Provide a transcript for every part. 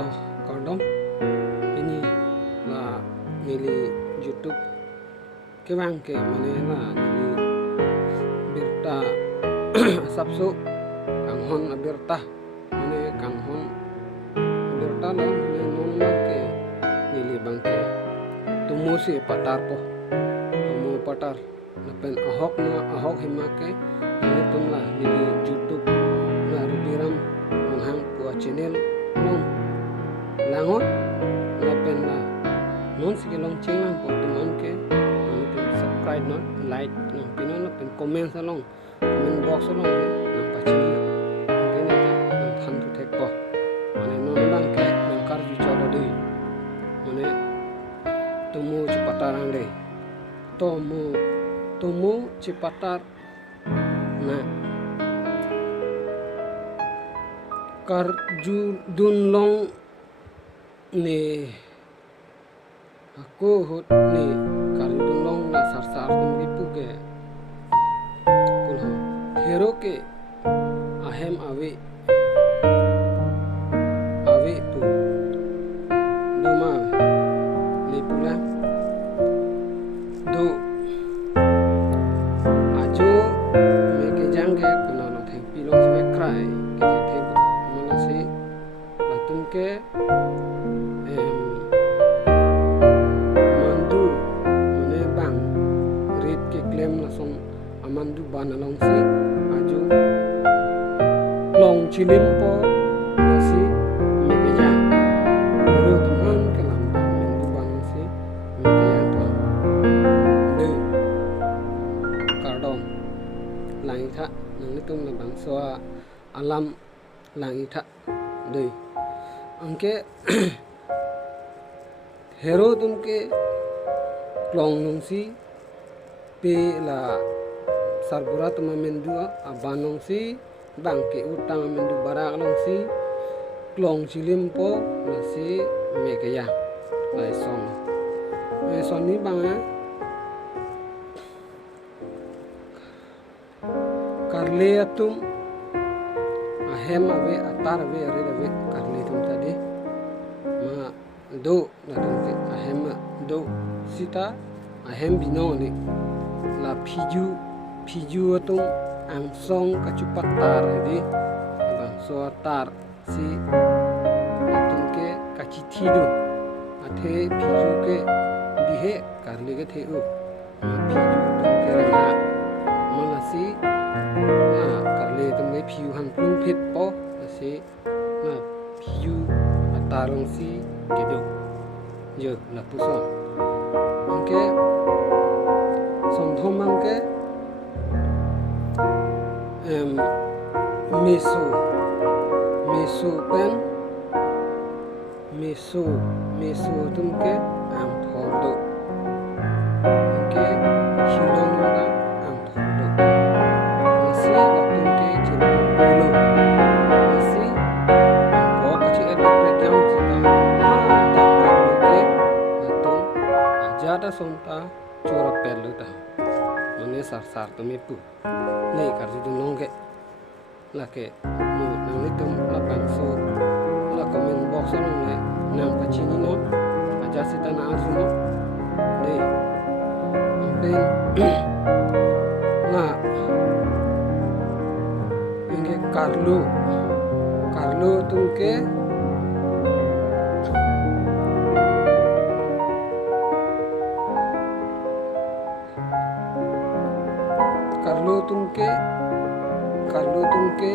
toh kordom ini là nili YouTube cái bang ke mane là nili birta sabsu kang hon birta mane kang hon birta la mane non ke nili bang ke tumu si patar po tumu patar napen ahok hima ke ini tumla nili YouTube na rubiram menghang puas channel long langot napen la non sigilong channel po tuman ke subscribe not like no pino no pen comment salong comment box salong ke nang pachini ke neta nang than tu thek po mane non lang ke nang kar ju chodo dei mane tumu cipatarang dei tumu cipatar na kar ju dunlong ni aku hut ni kar ju dunlong na sar tum ipu ke kulho hero ke ahem awe tu doma ni pula do ajo me ke jangge kuna no theng pilong se krai ke theng mana se latung ke mandu mane bang red ke claim na song amandu banalong si ajo long chilim po nasi mekeja ro tuman ke lamba mendu bang si mekeja to de kardom lang tha nang ni tum na bang so alam lang tha de angke hero tum ke klong nung si pe la sarbura tuma mendu abanong si bangke utang mendu barak long si klong chilim po na si mekeya lai son ni bang karle atum ahem ave atar ave are ave karle tum tadi ma do na tum ke ahem do sita ahem binoni la phiju atum ang song kacupat tar di bang so tar si atum ke kacithi do athe phiju ke bihe karle ke the u phiju tum ke ra mana si na karle tum ke phiju han plung phit po si na phiju atarong si ke do je la puson angke somthom angke meso tum ke am thor do ke hilong da am thor do nasi la tum ke jin polo nasi ko kachi et pre kyam chita ha da palo ke la tum ajada sonta chora pelu da mane sar tum ipu nei karju du nongke lake mu nang tum la bangso la comment box nong ne nang pachini no aja sita na azuno de ben na inge Carlo tum ke Carlo tum ke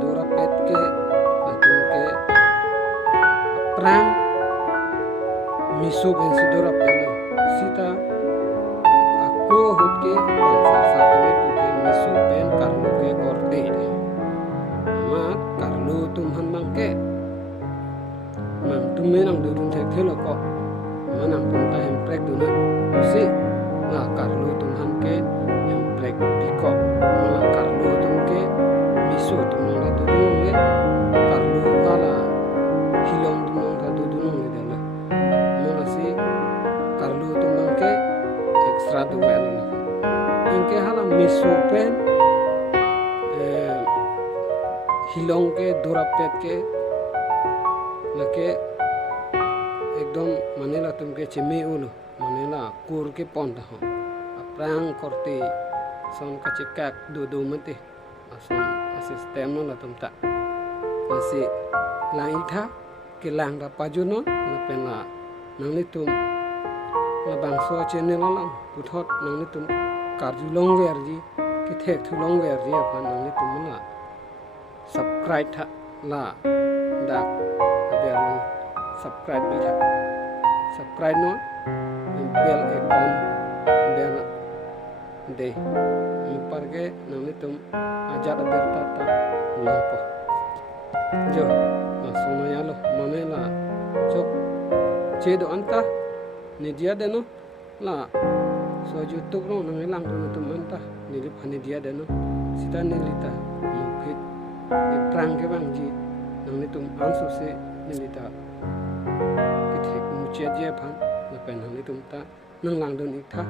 dora pet ke tum ke prang miso ben sidora pelo sita aku hut ke bangsa satu itu ke miso ben Carlo ke korte ma Carlo tum han mang ke mang tum menang durun thek thelo ko manang tum ta hem prek duna si na Carlo tum han ke hem prek piko ma Carlo tum ke miso tum na durun le Carlo ala hilong tum na durun le dala mana si Carlo tum mang ke extra do well inke hala miso pen hilong ke dora pet ke lake एकदम माने ला तुमके चिमी उलो माने ला कूर के पौंदा हो प्रांग करते सोन का चिक्का दो मते असम सिस्टम नो ला तुम ता nasi lang itha ke lang da pajuno na pena nang ni tum la bang so channel lang puthot nang ni tum karju long ver ji ke thek thu long ver ji apa nang ni tum na subscribe tha la da bel subscribe bi tha subscribe no bel icon bel de par ke nang ni tum ajat berta ta lampo jo sono ya lo mane la chok chedo anta ni dia de no la so youtube ro nang lang to to anta ni li phani dia de no sita ni lita mo phit e prang ke bang ji nang ni tum ansu se ni lita ke thek mu che je phan na pen nang ni tum ta nang lang don ik tha